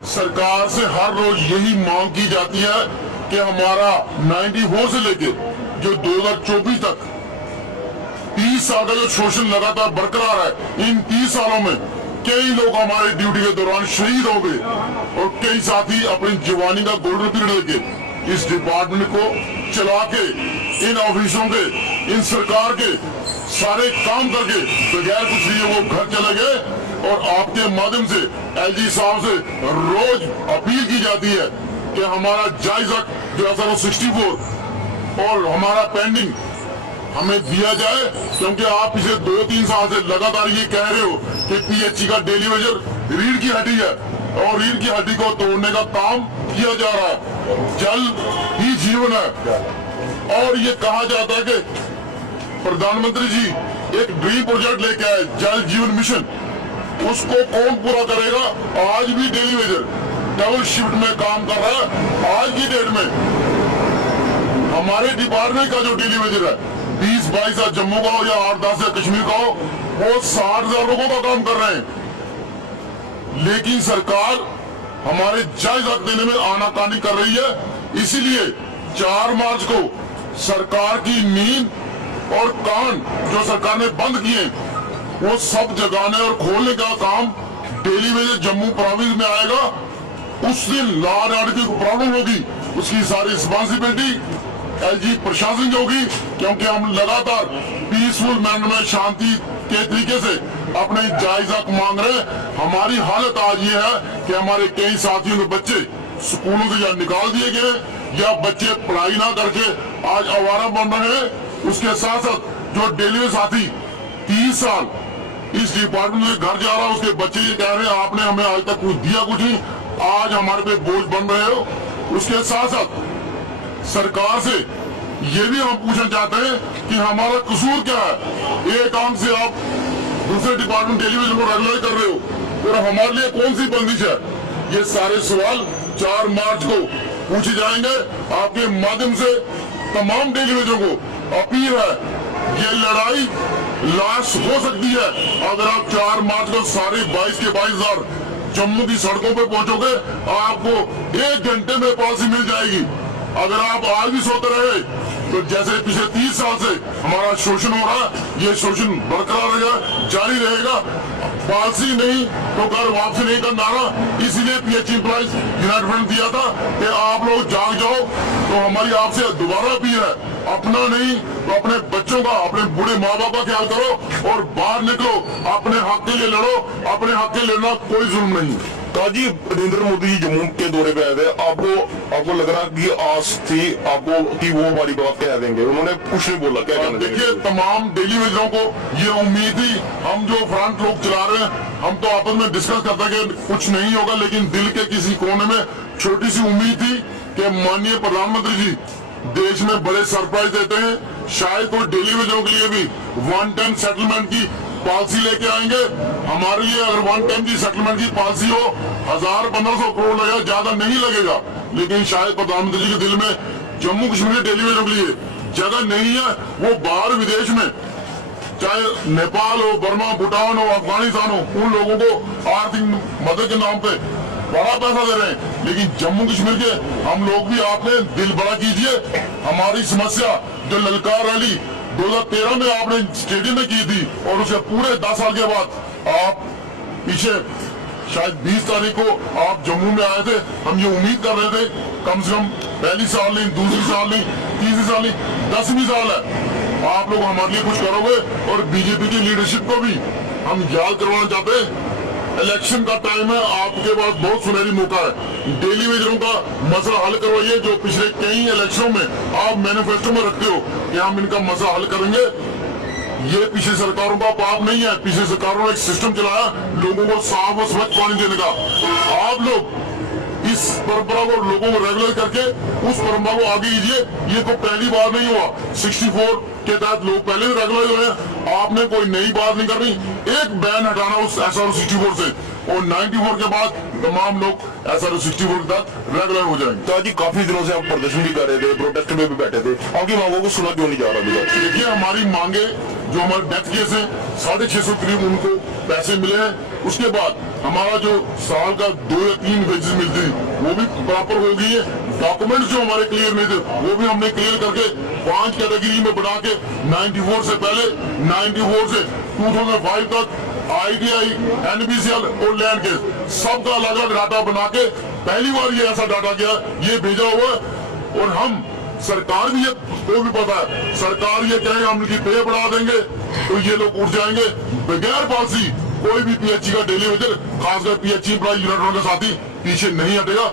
सरकार से हर रोज यही मांग की जाती है कि हमारा 94 से लेके जो 2024 तक 30 साल का जो शोषण लगातार बरकरार है, इन 30 सालों में कई लोग हमारे ड्यूटी के दौरान शहीद हो गए और कई साथी अपनी जवानी का गोल्डन पीरियड लेके इस डिपार्टमेंट को चला के इन ऑफिसों के, इन सरकार के सारे काम करके बगैर कुछ लिए वो घर चले गए। और आपके माध्यम से एलजी साहब से रोज अपील की जाती है कि हमारा जायज हक जो SRO 64 और हमारा पेंडिंग हमें दिया जाए, क्योंकि आप पिछले 2-3 साल से लगातार ये कह रहे हो कि PHC का डेली वेजर रीढ़ की हड्डी है और रीढ़ की हड्डी को तोड़ने का काम किया जा रहा है। जल ही जीवन है और ये कहा जाता है कि प्रधानमंत्री जी एक ड्रीम प्रोजेक्ट लेके आए, जल जीवन मिशन, उसको कौन पूरा करेगा। आज भी डेली वेजर डबल शिफ्ट में काम कर रहा है। आज की डेट में हमारे डिपार्टमेंट का जो डेली वेजर है 20-22 हजार जम्मू का हो या 8-10 हजार कश्मीर का हो, वो 60,000 लोगों का काम कर रहे हैं। लेकिन सरकार हमारे जायज हक देने में आनाकानी कर रही है। इसीलिए 4 मार्च को सरकार की नींद और कान जो सरकार ने बंद किए वो सब जगाने और खोलने का काम डेली वेजर जम्मू प्रोविंस में आएगा। उस दिन लॉ एंड ऑर्डर की प्रॉब्लम होगी, उसकी सारी रिस्पॉन्सिबिलिटी एलजी प्रशासन की होगी, क्योंकि हम लगातार पीसफुल मैनर में शांति के तरीके से अपने जायज हक मांग रहे हैं। हमारी हालत आज ये है कि हमारे कई साथियों के बच्चे स्कूलों से या निकाल दिए गए या बच्चे पढ़ाई ना करके आज आवारा बन रहे हैं। उसके साथ साथ जो डेली साथी 30 साल इस डिपार्टमेंट में घर जा रहा है, उसके बच्चे ये कह रहे हैं आपने हमें आज तक कुछ दिया कुछ नहीं, आज हमारे पे बोझ बन रहे हो। उसके साथ साथ सरकार से ये भी हम पूछना चाहते हैं कि हमारा कसूर क्या है। एक आंख से आप दूसरे डिपार्टमेंट टेलीविजन को रेगुलर कर रहे हो और हमारे लिए कौन सी बंदिश है। ये सारे सवाल 4 मार्च को पूछे जाएंगे। आपके माध्यम से तमाम टेलीविजन को अपील है, ये लड़ाई लास्ट हो सकती है अगर आप 4 मार्च को सारे 22 के 22 हजार जम्मू की सड़कों पे पहुंचोगे। आपको 1 घंटे में पॉलिसी मिल जाएगी। अगर आप आज भी सोते रहे तो जैसे पिछले 30 साल से हमारा शोषण हो रहा है, ये शोषण बरकरार रहेगा, जारी रहेगा। पॉलिसी नहीं तो घर वापसी नहीं का नारा इसीलिए PHC एम्प्लॉइज यूनाइटेड फ्रंट दिया था कि आप लोग जाग जाओ। तो हमारी आपसे दोबारा अपील है, अपना नहीं तो अपने बच्चों का, अपने बूढ़े माँ बाप का ख्याल करो और बाहर निकलो, अपने हक के लिए लड़ो। अपने हक के लिए लड़ना कोई जुल्म नहीं। जी नरेंद्र मोदी जी जम्मू के दौरे पे आए थे, आपको लग रहा कि आस थी आपको कि वो हमारी बात कह देंगे, उन्होंने कुछ नहीं बोला। क्या कहना? देखिए, तमाम डेली वेजरों को ये उम्मीद थी। हम जो फ्रंट लोग चला रहे हैं, हम तो आपस में डिस्कस करते हैं कि कुछ नहीं होगा, लेकिन दिल के किसी कोने में छोटी सी उम्मीद थी कि माननीय प्रधानमंत्री जी देश में बड़े सरप्राइज देते हैं। शायद कोई डेली वेजरों के लिए भी 1 टाइम सेटलमेंट की पॉलिसी लेके आएंगे। हमारे लिए अगर 1 टाइम की सेटलमेंट की पॉलिसी हो, 1000-1500 करोड़ लगेगा, ज्यादा नहीं लगेगा। लेकिन शायद प्रधानमंत्री जी के दिल में जम्मू कश्मीर के डेली वेजरों के लिए जगह नहीं है। वो बाहर विदेश में, चाहे नेपाल हो, बर्मा, भूटान हो, अफगानिस्तान हो, उन लोगों को आर्थिक मदद के नाम पे बड़ा पैसा दे रहे हैं। लेकिन जम्मू कश्मीर के हम लोग भी, आपने दिल बड़ा कीजिए। हमारी समस्या जो ललकार रैली 2013 में आपने स्टेडियम में की थी और उसके पूरे 10 साल के बाद आप पीछे शायद 20 तारीख को आप जम्मू में आए थे। हम ये उम्मीद कर रहे थे कम से कम पहली साल नहीं, दूसरी साल नहीं, तीसरी साल नहीं, 10वीं साल है, आप लोग हमारे लिए कुछ करोगे। और बीजेपी की लीडरशिप को भी हम याद करवाना चाहते हैं, इलेक्शन का टाइम है, आपके पास बहुत सुनहरी मौका है। डेली वेजरों का मसला हल करवाइए, जो पिछले कई इलेक्शनों में आप मैनिफेस्टो में रखते हो कि हम इनका मसला हल करेंगे। ये पिछली सरकारों का पाप नहीं है। पिछली सरकारों ने एक सिस्टम चलाया लोगों को साफ और स्वच्छ पानी देने का। आप लोग इस परंपरा को, लोगों को रेगुलर करके उस परंपरा को आगे कीजिए। ये तो पहली बार नहीं हुआ, 64 के तहत लोग पहले भी रेगुलर हुए हैं। आपने कोई नई बात नहीं करनी। एक बैन हटाना उस SRO 64 से, और 94 के बाद तमाम लोग SRO 64 के तहत रेगुलर हो जाएंगे। तो जी काफी दिनों से आप प्रदर्शन भी कर रहे थे, प्रोटेस्ट में भी बैठे थे, आपकी मांगों को सुना क्यों नहीं जा रहा? देखिए, हमारी मांगे जो हमारे डेथ केस है 650 करीब उनको पैसे मिले हैं, उसके बाद हमारा जो साल का 2 या 3 वेजेस मिलती थी वो भी प्रॉपर हो गई है। डॉक्यूमेंट्स जो हमारे क्लियर नहीं थे वो भी हमने क्लियर करके 5 कैटेगरी में बढ़ा के 94 से पहले 94 से 2005 तक ITI, NBCL और लैंड केस सबका अलग अलग डाटा बना के पहली बार ये ऐसा डाटा गया, ये भेजा हुआ है। और हम सरकार भी ये को भी पता है, सरकार ये कहेगा हम इनकी पे बढ़ा देंगे तो ये लोग उठ जाएंगे। बगैर पॉलिसी कोई भी PHE का डेली वेजर, खासकर PHE एम्प्लॉय यूनिट के साथी पीछे नहीं हटेगा।